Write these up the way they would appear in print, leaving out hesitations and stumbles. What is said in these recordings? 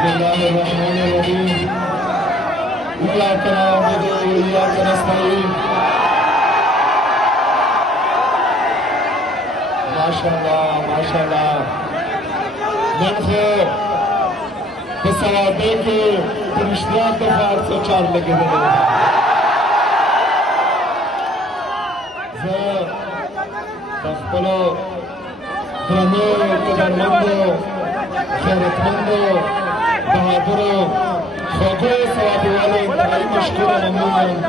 بسم الله الرحمن الرحيم إياك نعبد وإياك نستعين ما شاء الله نن خو په سوابه کې پرشتيان ته فارسو چار لګېدل زه د خپلو درنو قدرمندو خیرتمندو بهادرو خوږو ثوابوالو انتهایي مشکوره ممنون یم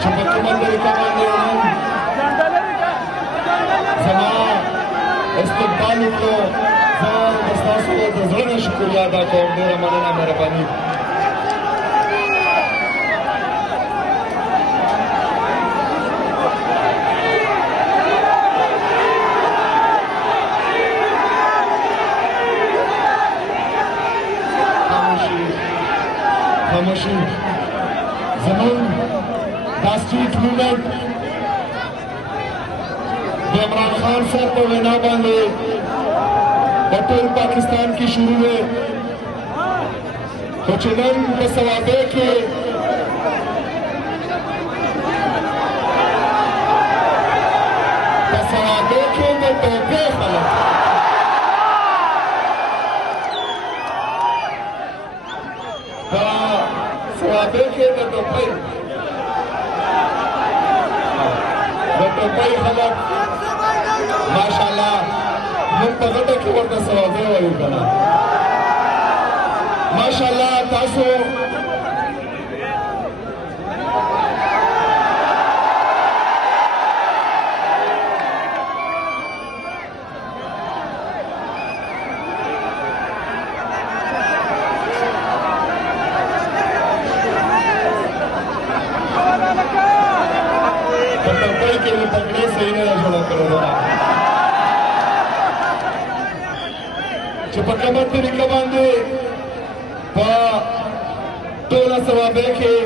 چې په کومه طریقه باندې نن زما استقبال وکړو زه د ستاسو د زړه نه شکریا ادا کوم ډېره مننه مهرباني خاموشي زمون دا سټریټ موومنټ د عمران خان صاحب په وینا باندې په ټول پاکستان کې شروع دی خو چې نن په سوابه کې د توپې خلک سوابه کې د توپۍ خلک ماشاءالله موږ په غټه کې ورته سوابه وایو که نه ماشاءالله تاسو چې په کومه طریقه باندې په ټوله سوابه کې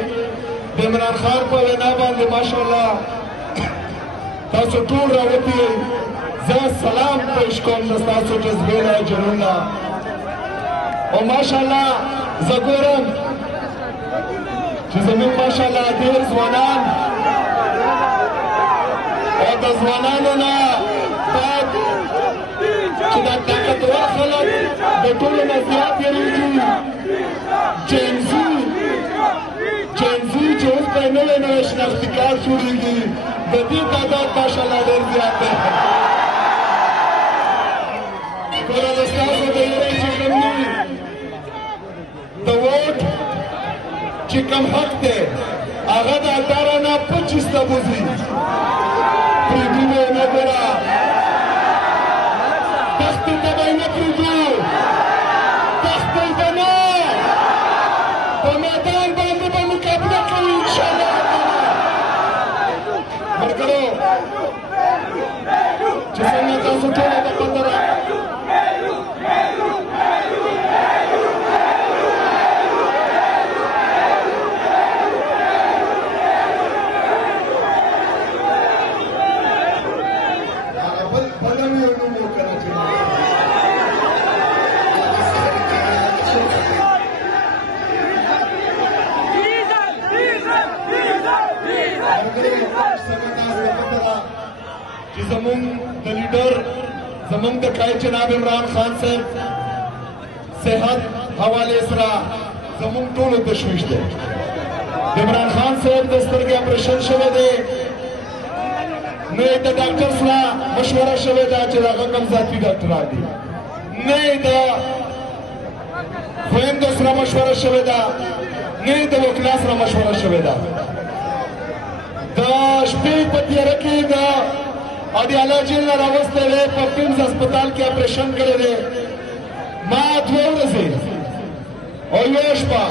د عمران خان په وینا باندې ماشاءالله تاسو ټول راوتي زه سلام پېښ کوم د ستاسو جذبې نه جنون نه او ماشاءالله زه ګورم چې زموږ ماشاءالله ډېر ځوانان او د ځوانانو نه بعد چې دا طاقتور خلک د ټولو نه زیات یېرېږي جنزي چې اوس په نوی شناختي کارت جوړېږي د دې تعداد ماشاءالله ډېر زیات دی ګوره د ستاسو د یېرې چې کوم دي د ووټ چې کوم حق دی هغه د 18 نه 25 ته بوځي پرېږدي به یې نه ګوره تختې ته به یې نه پرېږدو تختې ته نه په میدان باندې به مقابله کوي انشاءالله ملګرو چې څنګه تاسو ټوله د قدر چې زمونږ د لیډر زمونږ د قائد جناب عمران خان صاحب صحت حوالې سره زمونږ ټولو تشویش دی د عمران خان صاحب د سترګې اپریشن شوی دی نه یې د ډاکټر سره مشوره شوې ده چې د هغه کوم ذاتي ډاکټران دي نه یې د خویندو سره مشوره شوې ده نه یې د وکلا سره مشوره شوې ده د شپې په تیاره کې د اډیاله جیل نه راوستی دی په پیمز هسپتال کې اپریشن کړی دی ما 2 ورځې او یوه شپه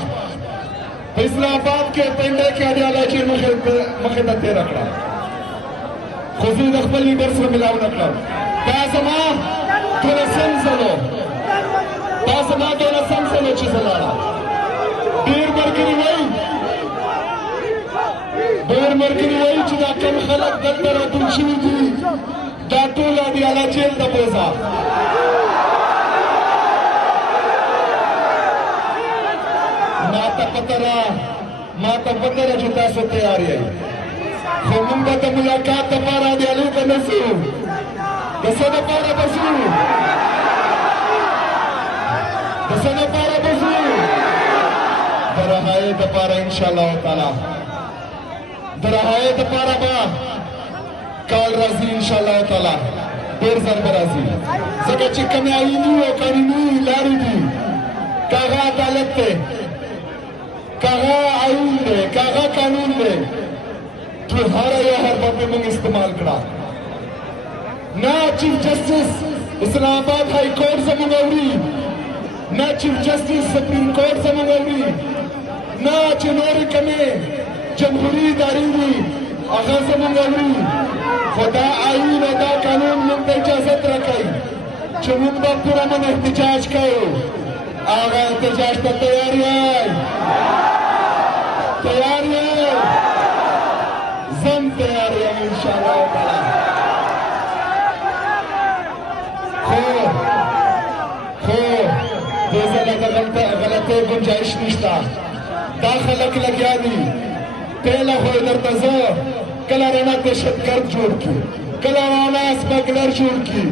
په اسلام آباد کې په انډیا کې اډیاله جیل مخې ته تېره کړه خو زه د خپل لیډر سره ملاو نه کړم دا زما 12 ځل و چې زه لاړم ډېر ملګري وایي چې دا کوم خلک دلته راټول شوي دي دا ټول اډیاله جیل ته بوځه پته ده ما ته پته ده چې تاسو تیار یئ خو موږ به د ملاقات دپاره دیالو ته نه ځو د څه دپاره به ځو د څه دپاره به ځو د رهایۍ دپاره انشاءالله تعالی د رهایۍ دپاره به کال راځي انشاءالله تعالی ډېر ژر به راځي ځکه چې کومې آییني او قانوني لارې دي که هغه عدالت دی که هغه آیین دی که هغه قانون دی ټول هر یو حربه پې موږ استعمال کړه نه چیف جسټس اسلام آباد های کورټ زموږ اوري نه چیف جسټس سپریم کورټ زموږ اوري نه چې نورې کومې جمهوري ادارې دي هغه زموږ اوري خو دا آیین او دا قانون موږ ته اجازت راکوي چې موږ به پوره من احتجاج کوو هغه احتجاج ته تیار یئ تیار یئ زم تیار یم انشاءالله تعالی خو دې ځله د غلطۍ ګنجایش نشته دا خلک لګیا دي پهله خو یې درته زه کله رانه دهشتګرد جوړ کړي کله رانه سمګلر جوړ کړي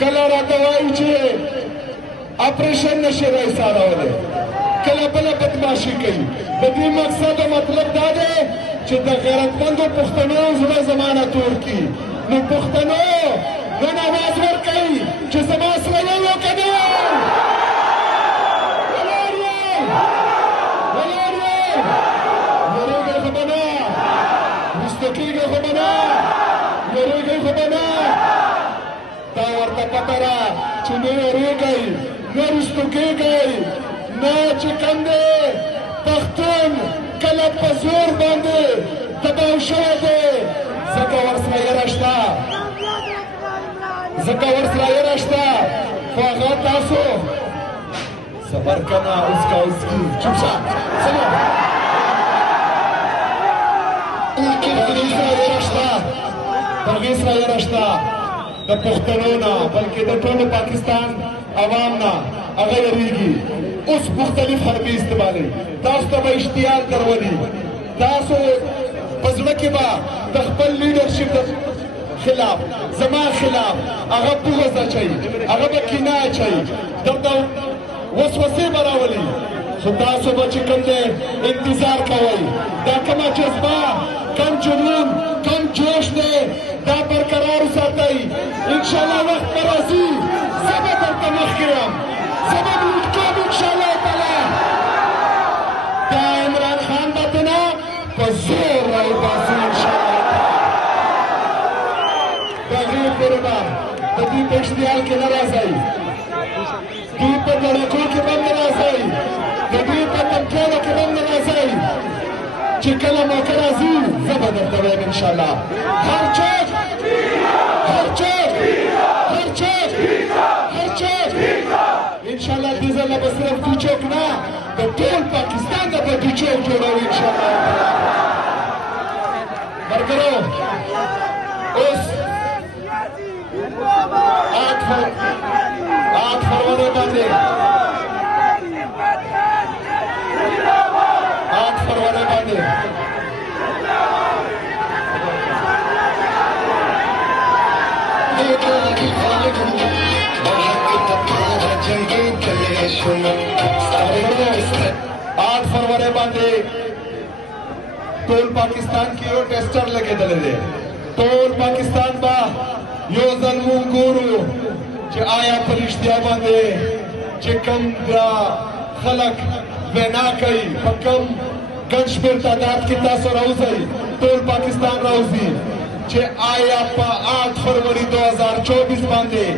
کله راته وایي چې اپریشن نشي رایسارولی کله بله بدماشي کوي د دې مقصد او مطلب دا دی چې د غیرتمندو پښتنو زړه زمانه تور کړي نو پښتنو نن اواز ورکوئ چې زما سره یو یو که نه ولاړ یئ ولاړ یئ یېرېږئ خو به نه وروسته کېږئ خو به نه یېرېږئ خو به نه دا ورته پته ده چې نه یېرېږئ نه وروسته کېږئ نه چې کوم دی پښتون کله په زور باندې تباه شوی دی ځکه ورسره یره شته ځکه ورسره یره شته خو هغه تاسو صبر کنه اوس کا اوس کی چوپ شه سمه هغې سره یره شته هغې سره یره شته د پښتنو نه بلکې د ټولو پاکستان عوام نه هغه یریږي اوس مختلف حربي استعمالوي تاسو ته به اشتعال درولي تاسو په زړه کې به د خپل لیډرشپ خلاف زما خلاف هغه بغض اچوي هغه به کینه اچوي درته وسوسې به راولي خو تاسو به چې کوم دی انتظار کوئ دا کومه جذبه کم جنون کم جوش دی دا برقرار وساتئ انشاءالله وخت به راځي زه به درته مخکې یم زه به لوټ کوم انشاءالله تعالی دا عمران خان به دنه په زور راوباسو انشاءالله د هغې پورې به د دوی په اشتعال کې نه راځئ دوی په لړکو کې به هم نه راځئ د دوی په تمکینو کې به هم نه راځئ چې کله موقع راځي زه به درته وایم انشاءالله هر څوک هر څوک هر څوک هر څوک انشاءالله دې ځله به صرف دوی چوک نه د ټول پاکستان نه به دوی چوک جوړوي انشاءالله ملګرو اوس 8 فروری باندې 8 فروری باندې फरवरी बांधे टोल पाकिस्तान की यो टेस्टर लगे दले दे टोल पाकिस्तान बा यो जलमू गुरु जे आया परिश्तिया बांधे जे कम दा खलक बना कई पकम गंज पर तादाद की तासर राउज़ई टोल पाकिस्तान राउज़ी जे आया पा 8 फरवरी 2024 बांधे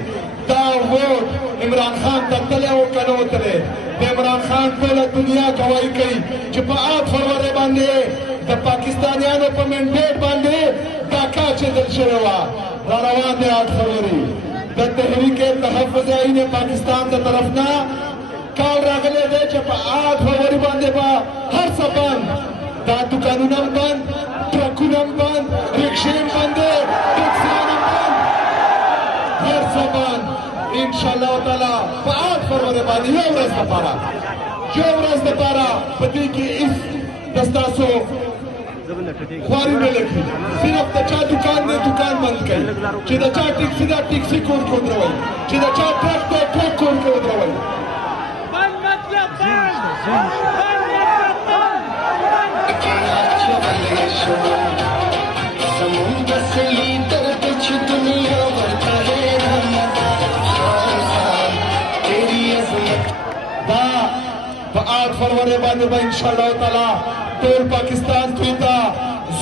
دا ووټ عمران خان ته تللی او که نه و تللی د عمران خان ټوله دنیا ګواهي کوي چې په 8 فروری باندې د پاکستانیانو په منډیټ باندې دا کار چیدل شوې وه را روان دی 8 فروری د تحریک تحفظ عین پاکستان د طرف نه کال راغلی دی چې په 8 فروری باندې به هر څه بند دا دوکانونه هم بند ټرکونه هم بند رکشې هم بندې ټکسیان هم بند هر څه بند انشاءالله تعالی په 8 فروری باندې یو ورځ لپاره जो ورځ دپاره په دې کې هېڅ د ستاسو خواري نه لګي صرف د چا دکان دی دکان بند کوي چې د چا ټیکسي ده ټیکسي کور کې ودروئ چې د چا ټرک دی ټرک کور کې ودروئ समुद्र से लीटर कुछ दुनिया बढ़ता है तेरी अजमत دا په 8 فروری باندې به ان شاء الله تعالی ټول پاکستان دوی ته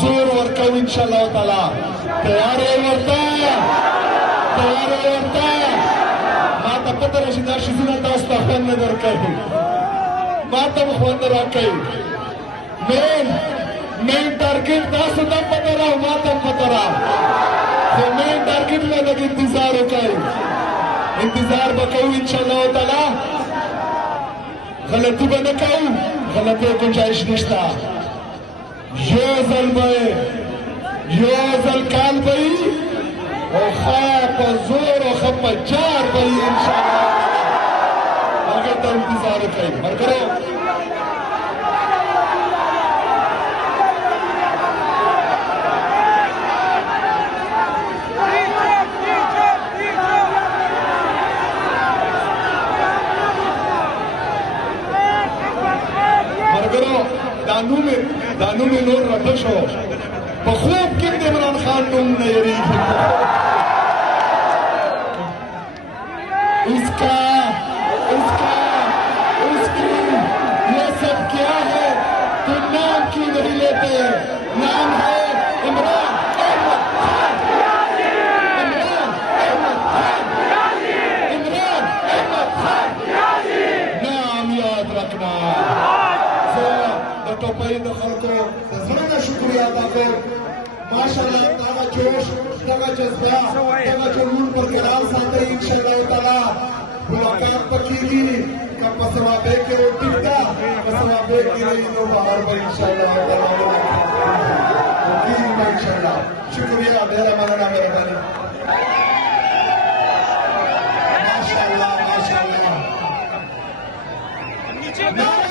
زور ورکوي ان شاء الله تعالی تیار یې ورته ما ته پته راشي دا شیزونه تاسو ته خوند نه درکوي ما ته هم خوند راکوي مین ټارګټ تاسو ته هم پته راو ما ته هم پته راو خو مین ټارګټ نه لږ انتظار وکړئ انتظار به کوو ان شاء الله تعالی غلطی به نه کوو غلطۍ گنجایش نشته یو ځل به یو ځل کال به وي او ښه په زور او ښه په جار به وي انشاءالله هغې ته انتظار وکړئ ملګرو دا نوم یې نور رټه شو په خوب کې د عمران خان نوم نه یریږي उसकी ये सब क्या है तो नाम क्यों नहीं लेते नाम है इमरान अहमद खान नाम याद रखना टोपई د خلکو د زړه نه شکریه ادا کوم ماشاءالله دغه جوش دغه جذبه دغه جنون برقرار ساتئ انشاءالله تعالی ملاقات پکېږي که په ثوابه کې وټیږي په ثوابه کې نو بهر به انشاءالله تعالی کېږي انشاءالله شکریه ډېره مننه مهرباني ماشاءالله